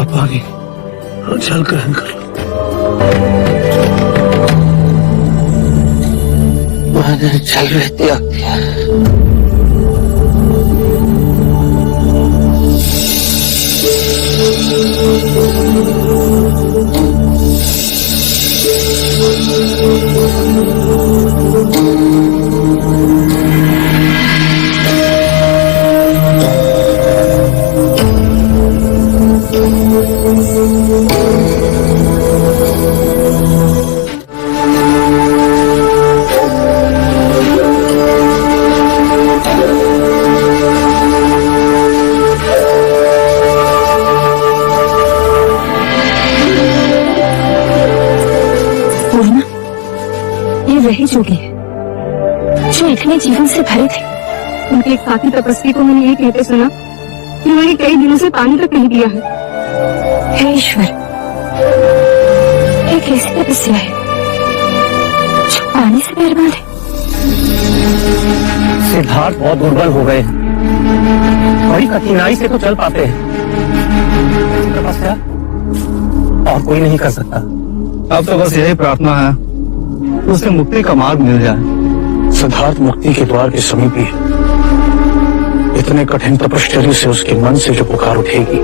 का पानी और जल ग्रहण कर लो। मैंने जल में त्याग दिया। वही जोगी है जो इतने जीवन से भरे थे। उनके एक साथी तपस्वी को मैंने ये कहते सुना कि उन्होंने कई दिनों से पानी तक नहीं पिया है। हे ईश्वर, ये कैसी तपस्या है जो पानी से मेहरबान है। सिद्धार्थ बहुत दुर्बल हो गए, बड़ी कठिनाई से तो चल पाते हैं। तपस्या और कोई नहीं कर सकता। अब तो बस यही प्रार्थना है उसे मुक्ति का मार्ग मिल जाए। सिद्धार्थ मुक्ति के द्वार के समीप ही है। इतने कठिन तपश्चर्या से उसके मन से जो पुकार उठेगी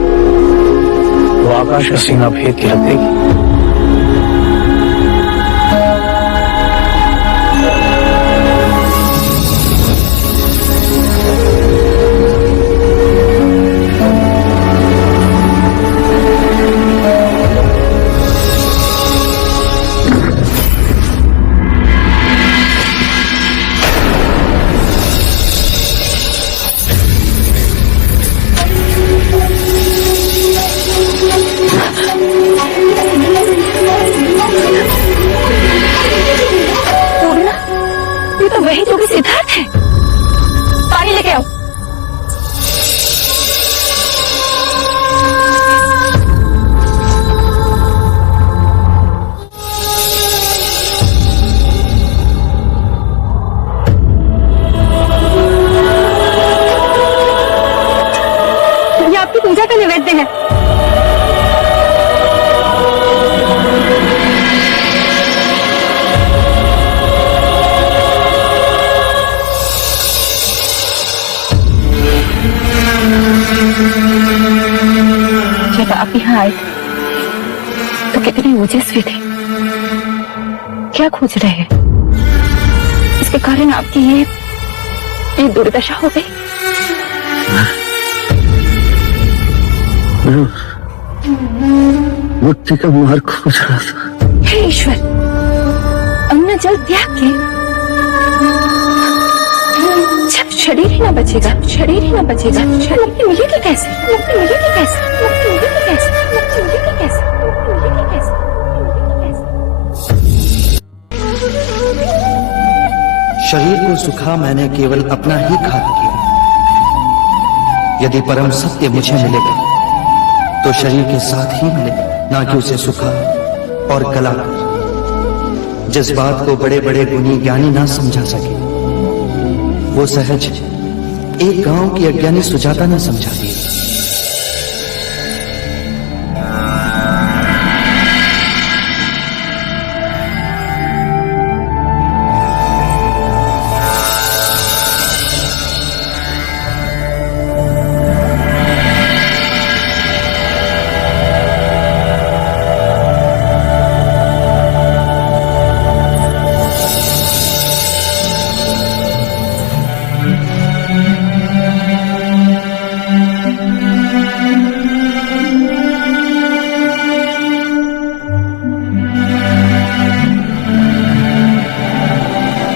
वो आकाश का सीना भेद के रख देगी। वही जो कि सिद्धार्थ है। पानी लेके आओ। ये आपकी पूजा का नैवेद्य है। जब आप यहाँ आए तो कितने ओजस्वी थे। क्या खोज रहे हैं? इसके कारण आपकी ये दुर्दशा हो गई। मुक्ति का मार्ग खोज रहा था। हे ईश्वर, अन्न जल त्याग के जब शरीर ही ना बचेगा, शरीर ही ना बचेगा, मुक्ति मिलेगी कैसे? मुक्ति मिलेगी कैसे? मुक्ति मिलेगी कैसे? मुक्ति मिलेगी कैसे? मुक्ति मिलेगी कैसे? शरीर को सुखा मैंने केवल अपना ही घात किया। यदि परम सत्य मुझे मिलेगा तो शरीर के साथ ही मिलेगा, ना कि उसे सुखा और गला कर। जिस बात को बड़े बड़े गुणी ज्ञानी ना समझा सके वो सहज एक गांव की अज्ञानी सुजाता ने समझा दी।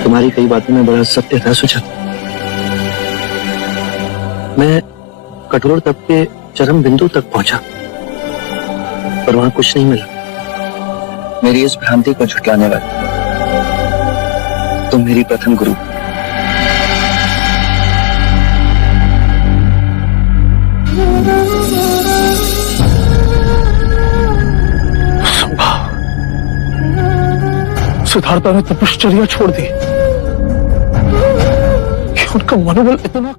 तुम्हारी कई बातों में बड़ा सत्य था सुजाता। मैं कठोर तप के चरम बिंदु तक पहुंचा पर वहां कुछ नहीं मिला। मेरी इस भ्रांति को झुटलाने वाली तुम मेरी प्रथम गुरु। सिद्धार्था ने तपश्चर्या छोड़ दी कि उनका मनोबल इतना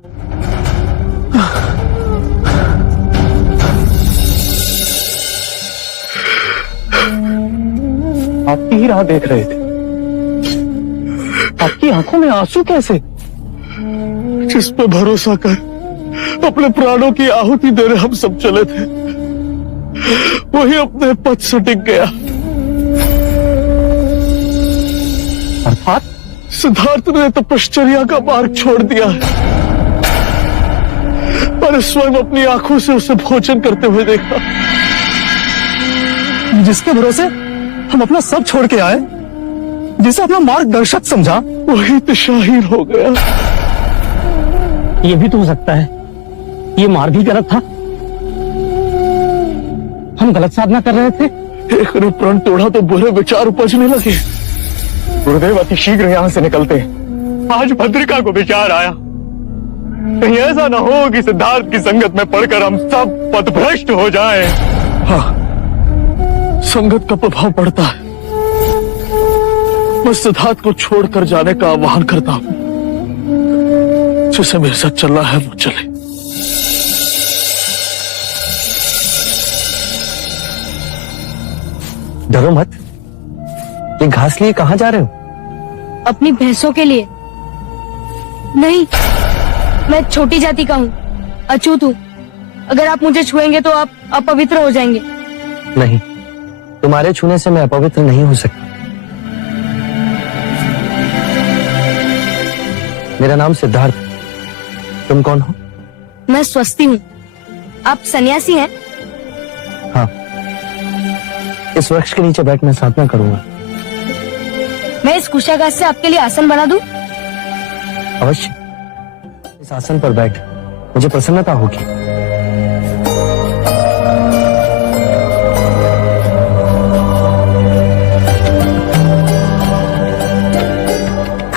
आपकी ही राह देख रहे थे। आपकी आंखों में आंसू कैसे? जिस पे भरोसा कर अपने प्राणों की आहुति देने हम सब चले थे, वही अपने पद से टिक गया। अर्थात सिद्धार्थ ने तपश्चर्या का मार्ग छोड़ दिया है। मैंने स्वयं अपनी आंखों से उसे भोजन करते हुए देखा। जिसके भरोसे हम अपना सब छोड़ के आए, जिसे अपना मार्गदर्शक समझा, वही दिशाहीन हो गया। ये भी तो हो सकता है ये मार्ग ही गलत था। हम गलत साधना कर रहे थे। एक ने प्रण तोड़ा तो बुरे विचार उपजने लगे। गुरुदेव अति शीघ्र यहाँ से निकलते हैं। आज भद्रिका को विचार आया, कहीं ऐसा ना हो कि सिद्धार्थ की संगत में पड़कर हम सब पथभ्रष्ट हो जाएं। हाँ, संगत का प्रभाव पड़ता है। मैं सिद्धार्थ को छोड़कर जाने का आह्वान करता हूं। जिसे मेरे साथ चलना है वो चले। डरो मत। ये घास लिए कहाँ जा रहे हो? अपनी भैंसों के लिए। नहीं, मैं छोटी जाति का हूँ, अछूत हूँ। अगर आप मुझे छुएंगे तो आप अपवित्र हो जाएंगे। नहीं, तुम्हारे छूने से मैं अपवित्र नहीं हो सकता। मेरा नाम सिद्धार्थ। तुम कौन हो? मैं स्वस्ति हूँ। आप सन्यासी हैं? हाँ, इस वृक्ष के नीचे बैठ मैं साधना करूंगा। मैं इस कुशागार से आपके लिए आसन बना दूं? अवश्य। इस आसन पर बैठ मुझे प्रसन्नता होगी।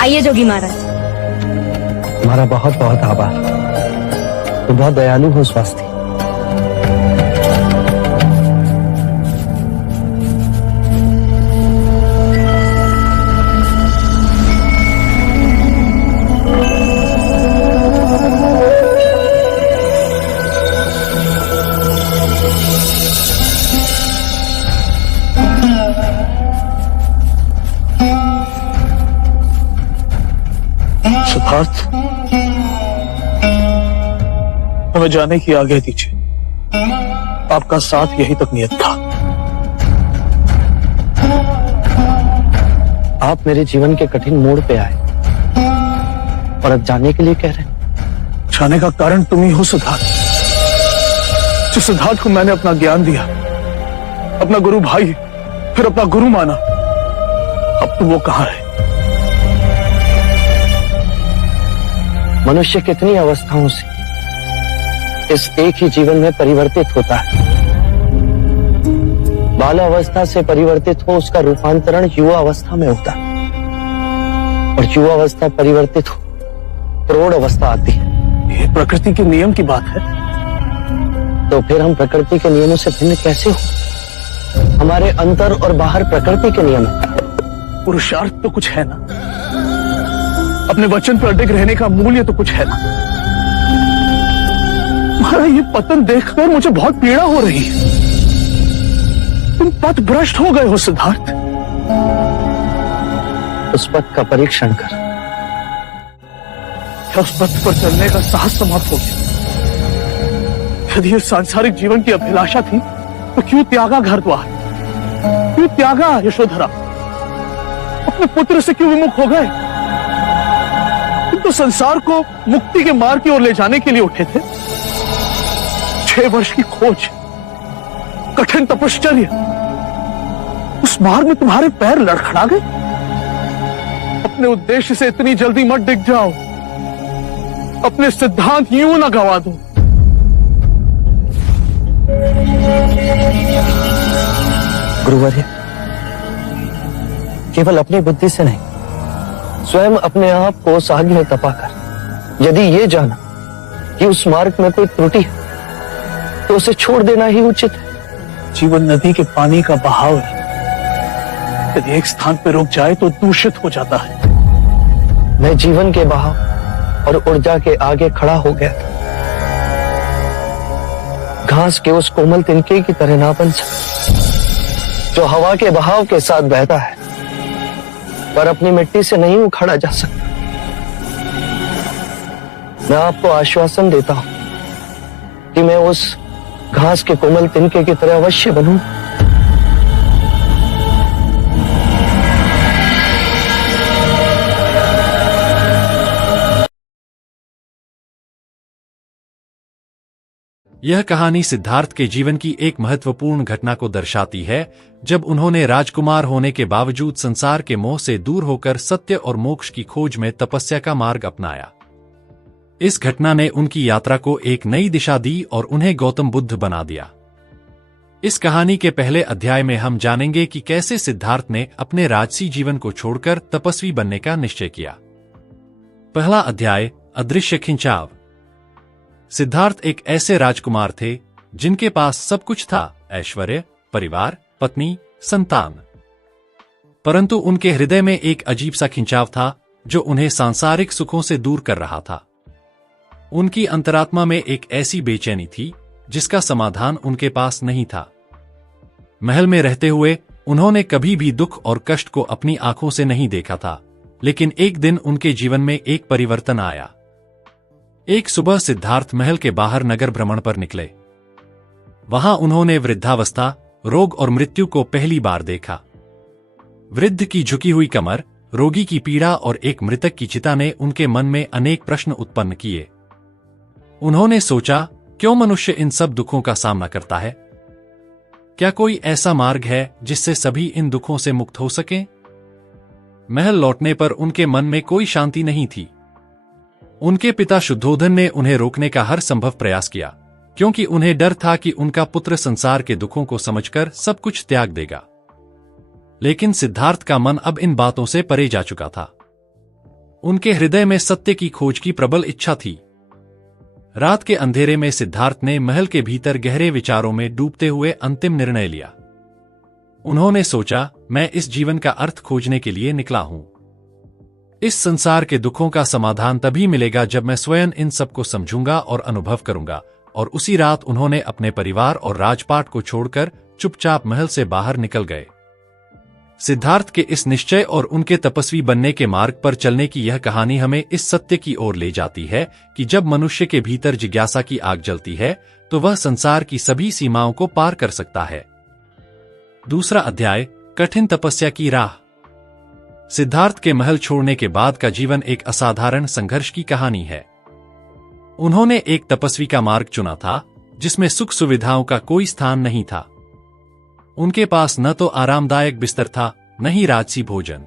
आइए जोगी महाराज। तुम्हारा बहुत बहुत आभार। तुम बहुत दयालु हो स्वास्थ्य। सिद्धार्थ, हमें जाने की आज्ञा दीजिए। आपका साथ यही तक नियत था। आप मेरे जीवन के कठिन मोड़ पे आए और अब जाने के लिए कह रहे हैं। जाने का कारण तुम ही हो सिद्धार्थ। जिस सिद्धार्थ को मैंने अपना ज्ञान दिया, अपना गुरु भाई, फिर अपना गुरु माना, अब तो वो कहाँ है? मनुष्य कितनी अवस्थाओं से इस एक ही जीवन में परिवर्तित होता है। बाल अवस्था से परिवर्तित हो उसका रूपांतरण युवा अवस्था में होता है, और युवा अवस्था परिवर्तित हो प्रौढ़ अवस्था आती है। ये प्रकृति के नियम की बात है। तो फिर हम प्रकृति के नियमों से भिन्न कैसे हो? हमारे अंतर और बाहर प्रकृति के नियम है। पुरुषार्थ तो कुछ है ना, अपने वचन पर अडिग रहने का मूल्य तो कुछ है ना। तुम्हारा ये पतन देखकर मुझे बहुत पीड़ा हो रही है। तुम पथ भ्रष्ट हो गए हो सिद्धार्थ। उस पथ का परीक्षण कर। क्या उस पथ पर चलने का साहस समाप्त हो गया? यदि ये सांसारिक जीवन की अभिलाषा थी तो क्यों त्यागा घर द्वार? क्यों त्यागा यशोधरा? अपने पुत्र से क्यों विमुख हो गए? तुम तो संसार को मुक्ति के मार्ग की ओर ले जाने के लिए उठे थे। 6 वर्ष की खोज, कठिन तपश्चर्या, उस मार्ग में तुम्हारे पैर लड़खड़ा गए। अपने उद्देश्य से इतनी जल्दी मत डिग जाओ। अपने सिद्धांत यूं ना गवा दो। गुरुवर्य, केवल अपनी बुद्धि से नहीं, स्वयं अपने आप को साधु में तपाकर यदि ये जाना कि उस मार्ग में कोई त्रुटि है तो उसे छोड़ देना ही उचित है। जीवन नदी के पानी का बहाव है। यदि एक स्थान पर रुक जाए तो दूषित हो जाता है। मैं जीवन के बहाव और ऊर्जा के आगे खड़ा हो गया था। घास के उस कोमल तिनके की तरह ना बन सका। जो हवा के बहाव के साथ बहता है पर अपनी मिट्टी से नहीं उखाड़ा जा सकता। मैं आपको आश्वासन देता हूं कि मैं उस घास के कोमल तिनके की तरह अवश्य बनूं। यह कहानी सिद्धार्थ के जीवन की एक महत्वपूर्ण घटना को दर्शाती है, जब उन्होंने राजकुमार होने के बावजूद संसार के मोह से दूर होकर सत्य और मोक्ष की खोज में तपस्या का मार्ग अपनाया। इस घटना ने उनकी यात्रा को एक नई दिशा दी और उन्हें गौतम बुद्ध बना दिया। इस कहानी के पहले अध्याय में हम जानेंगे कि कैसे सिद्धार्थ ने अपने राजसी जीवन को छोड़कर तपस्वी बनने का निश्चय किया। पहला अध्याय, अदृश्य खिंचाव। सिद्धार्थ एक ऐसे राजकुमार थे जिनके पास सब कुछ था, ऐश्वर्य, परिवार, पत्नी, संतान। परंतु उनके हृदय में एक अजीब सा खिंचाव था जो उन्हें सांसारिक सुखों से दूर कर रहा था। उनकी अंतरात्मा में एक ऐसी बेचैनी थी जिसका समाधान उनके पास नहीं था। महल में रहते हुए उन्होंने कभी भी दुख और कष्ट को अपनी आंखों से नहीं देखा था, लेकिन एक दिन उनके जीवन में एक परिवर्तन आया। एक सुबह सिद्धार्थ महल के बाहर नगर भ्रमण पर निकले। वहां उन्होंने वृद्धावस्था, रोग और मृत्यु को पहली बार देखा। वृद्ध की झुकी हुई कमर, रोगी की पीड़ा और एक मृतक की चिता ने उनके मन में अनेक प्रश्न उत्पन्न किए। उन्होंने सोचा, क्यों मनुष्य इन सब दुखों का सामना करता है? क्या कोई ऐसा मार्ग है जिससे सभी इन दुखों से मुक्त हो सकें? महल लौटने पर उनके मन में कोई शांति नहीं थी। उनके पिता शुद्धोधन ने उन्हें रोकने का हर संभव प्रयास किया, क्योंकि उन्हें डर था कि उनका पुत्र संसार के दुखों को समझकर सब कुछ त्याग देगा। लेकिन सिद्धार्थ का मन अब इन बातों से परे जा चुका था। उनके हृदय में सत्य की खोज की प्रबल इच्छा थी। रात के अंधेरे में सिद्धार्थ ने महल के भीतर गहरे विचारों में डूबते हुए अंतिम निर्णय लिया। उन्होंने सोचा, मैं इस जीवन का अर्थ खोजने के लिए निकला हूं। इस संसार के दुखों का समाधान तभी मिलेगा जब मैं स्वयं इन सब को समझूंगा और अनुभव करूंगा। और उसी रात उन्होंने अपने परिवार और राजपाट को छोड़कर चुपचाप महल से बाहर निकल गए। सिद्धार्थ के इस निश्चय और उनके तपस्वी बनने के मार्ग पर चलने की यह कहानी हमें इस सत्य की ओर ले जाती है कि जब मनुष्य के भीतर जिज्ञासा की आग जलती है तो वह संसार की सभी सीमाओं को पार कर सकता है। दूसरा अध्याय, कठिन तपस्या की राह। सिद्धार्थ के महल छोड़ने के बाद का जीवन एक असाधारण संघर्ष की कहानी है। उन्होंने एक तपस्वी का मार्ग चुना था जिसमें सुख सुविधाओं का कोई स्थान नहीं था। उनके पास न तो आरामदायक बिस्तर था, न ही राजसी भोजन।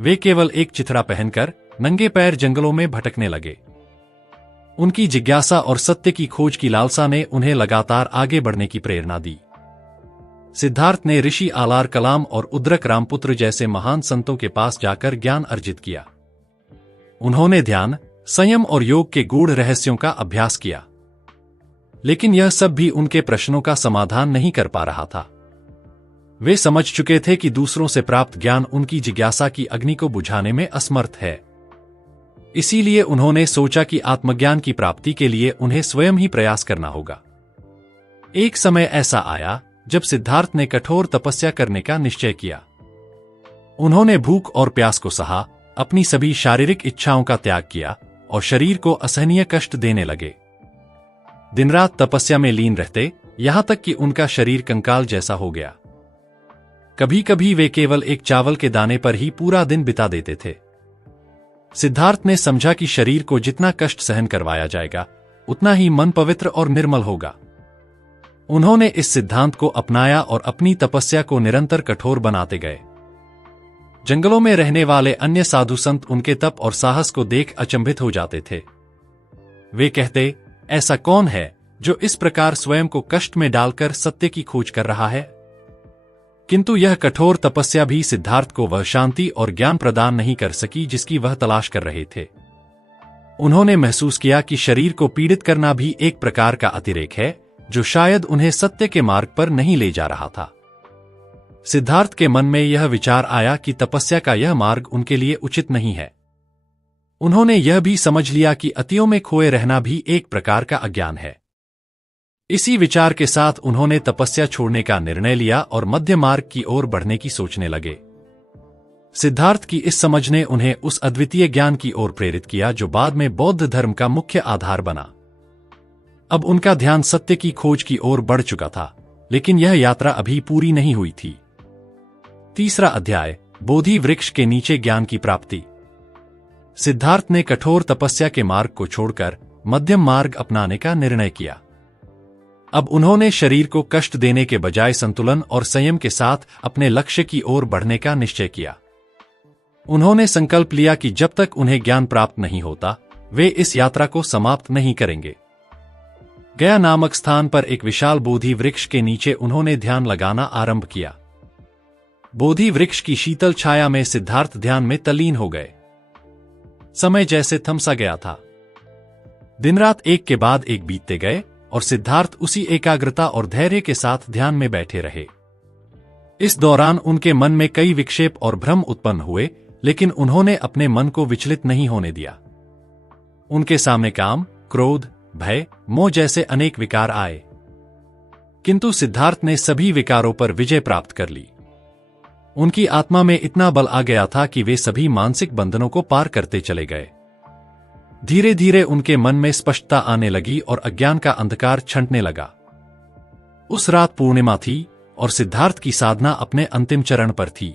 वे केवल एक चिथड़ा पहनकर नंगे पैर जंगलों में भटकने लगे। उनकी जिज्ञासा और सत्य की खोज की लालसा ने उन्हें लगातार आगे बढ़ने की प्रेरणा दी। सिद्धार्थ ने ऋषि आलार कलाम और उद्रक रामपुत्र जैसे महान संतों के पास जाकर ज्ञान अर्जित किया। उन्होंने ध्यान, संयम और योग के गूढ़ रहस्यों का अभ्यास किया। लेकिन यह सब भी उनके प्रश्नों का समाधान नहीं कर पा रहा था। वे समझ चुके थे कि दूसरों से प्राप्त ज्ञान उनकी जिज्ञासा की अग्नि को बुझाने में असमर्थ है। इसीलिए उन्होंने सोचा कि आत्मज्ञान की प्राप्ति के लिए उन्हें स्वयं ही प्रयास करना होगा। एक समय ऐसा आया जब सिद्धार्थ ने कठोर तपस्या करने का निश्चय किया। उन्होंने भूख और प्यास को सहा, अपनी सभी शारीरिक इच्छाओं का त्याग किया और शरीर को असहनीय कष्ट देने लगे। दिन रात तपस्या में लीन रहते, यहां तक कि उनका शरीर कंकाल जैसा हो गया। कभी कभी वे केवल एक चावल के दाने पर ही पूरा दिन बिता देते थे। सिद्धार्थ ने समझा कि शरीर को जितना कष्ट सहन करवाया जाएगा, उतना ही मन पवित्र और निर्मल होगा। उन्होंने इस सिद्धांत को अपनाया और अपनी तपस्या को निरंतर कठोर बनाते गए। जंगलों में रहने वाले अन्य साधु संत उनके तप और साहस को देख अचंभित हो जाते थे। वे कहते, ऐसा कौन है जो इस प्रकार स्वयं को कष्ट में डालकर सत्य की खोज कर रहा है? किंतु यह कठोर तपस्या भी सिद्धार्थ को वह शांति और ज्ञान प्रदान नहीं कर सकी जिसकी वह तलाश कर रहे थे। उन्होंने महसूस किया कि शरीर को पीड़ित करना भी एक प्रकार का अतिरेक है जो शायद उन्हें सत्य के मार्ग पर नहीं ले जा रहा था। सिद्धार्थ के मन में यह विचार आया कि तपस्या का यह मार्ग उनके लिए उचित नहीं है। उन्होंने यह भी समझ लिया कि अतियों में खोए रहना भी एक प्रकार का अज्ञान है। इसी विचार के साथ उन्होंने तपस्या छोड़ने का निर्णय लिया और मध्य मार्ग की ओर बढ़ने की सोचने लगे। सिद्धार्थ की इस समझ ने उन्हें उस अद्वितीय ज्ञान की ओर प्रेरित किया जो बाद में बौद्ध धर्म का मुख्य आधार बना। अब उनका ध्यान सत्य की खोज की ओर बढ़ चुका था, लेकिन यह यात्रा अभी पूरी नहीं हुई थी। तीसरा अध्याय, बोधि वृक्ष के नीचे ज्ञान की प्राप्ति। सिद्धार्थ ने कठोर तपस्या के मार्ग को छोड़कर मध्यम मार्ग अपनाने का निर्णय किया। अब उन्होंने शरीर को कष्ट देने के बजाय संतुलन और संयम के साथ अपने लक्ष्य की ओर बढ़ने का निश्चय किया। उन्होंने संकल्प लिया कि जब तक उन्हें ज्ञान प्राप्त नहीं होता, वे इस यात्रा को समाप्त नहीं करेंगे। गया नामक स्थान पर एक विशाल बोधि वृक्ष के नीचे उन्होंने ध्यान लगाना आरंभ किया। बोधि वृक्ष की शीतल छाया में सिद्धार्थ ध्यान में तल्लीन हो गए। समय जैसे थमसा गया था। दिन रात एक के बाद एक बीतते गए और सिद्धार्थ उसी एकाग्रता और धैर्य के साथ ध्यान में बैठे रहे। इस दौरान उनके मन में कई विक्षेप और भ्रम उत्पन्न हुए, लेकिन उन्होंने अपने मन को विचलित नहीं होने दिया। उनके सामने काम, क्रोध, भय, मोह जैसे अनेक विकार आए, किंतु सिद्धार्थ ने सभी विकारों पर विजय प्राप्त कर ली। उनकी आत्मा में इतना बल आ गया था कि वे सभी मानसिक बंधनों को पार करते चले गए। धीरे धीरे उनके मन में स्पष्टता आने लगी और अज्ञान का अंधकार छंटने लगा। उस रात पूर्णिमा थी और सिद्धार्थ की साधना अपने अंतिम चरण पर थी।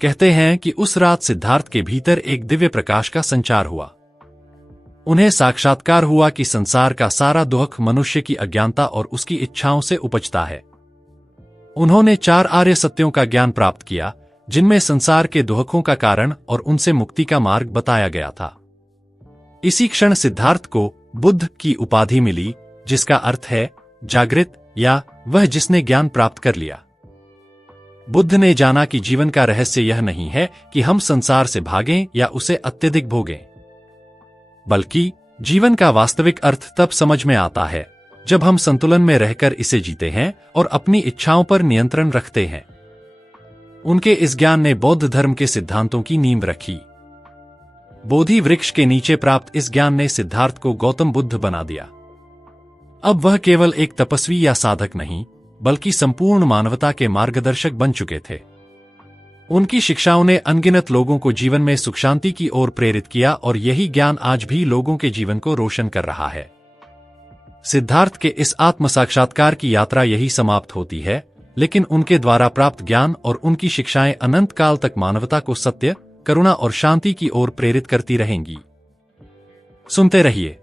कहते हैं कि उस रात सिद्धार्थ के भीतर एक दिव्य प्रकाश का संचार हुआ। उन्हें साक्षात्कार हुआ कि संसार का सारा दुख मनुष्य की अज्ञानता और उसकी इच्छाओं से उपजता है। उन्होंने 4 आर्य सत्यों का ज्ञान प्राप्त किया, जिनमें संसार के दुखों का कारण और उनसे मुक्ति का मार्ग बताया गया था। इसी क्षण सिद्धार्थ को बुद्ध की उपाधि मिली, जिसका अर्थ है जागृत या वह जिसने ज्ञान प्राप्त कर लिया। बुद्ध ने जाना कि जीवन का रहस्य यह नहीं है कि हम संसार से भागें या उसे अत्यधिक भोगें, बल्कि जीवन का वास्तविक अर्थ तब समझ में आता है जब हम संतुलन में रहकर इसे जीते हैं और अपनी इच्छाओं पर नियंत्रण रखते हैं। उनके इस ज्ञान ने बौद्ध धर्म के सिद्धांतों की नींव रखी। बोधि वृक्ष के नीचे प्राप्त इस ज्ञान ने सिद्धार्थ को गौतम बुद्ध बना दिया। अब वह केवल एक तपस्वी या साधक नहीं, बल्कि संपूर्ण मानवता के मार्गदर्शक बन चुके थे। उनकी शिक्षाओं ने अनगिनत लोगों को जीवन में सुख शांति की ओर प्रेरित किया और यही ज्ञान आज भी लोगों के जीवन को रोशन कर रहा है। सिद्धार्थ के इस आत्म साक्षात्कार की यात्रा यही समाप्त होती है, लेकिन उनके द्वारा प्राप्त ज्ञान और उनकी शिक्षाएं अनंत काल तक मानवता को सत्य, करुणा और शांति की ओर प्रेरित करती रहेंगी। सुनते रहिए।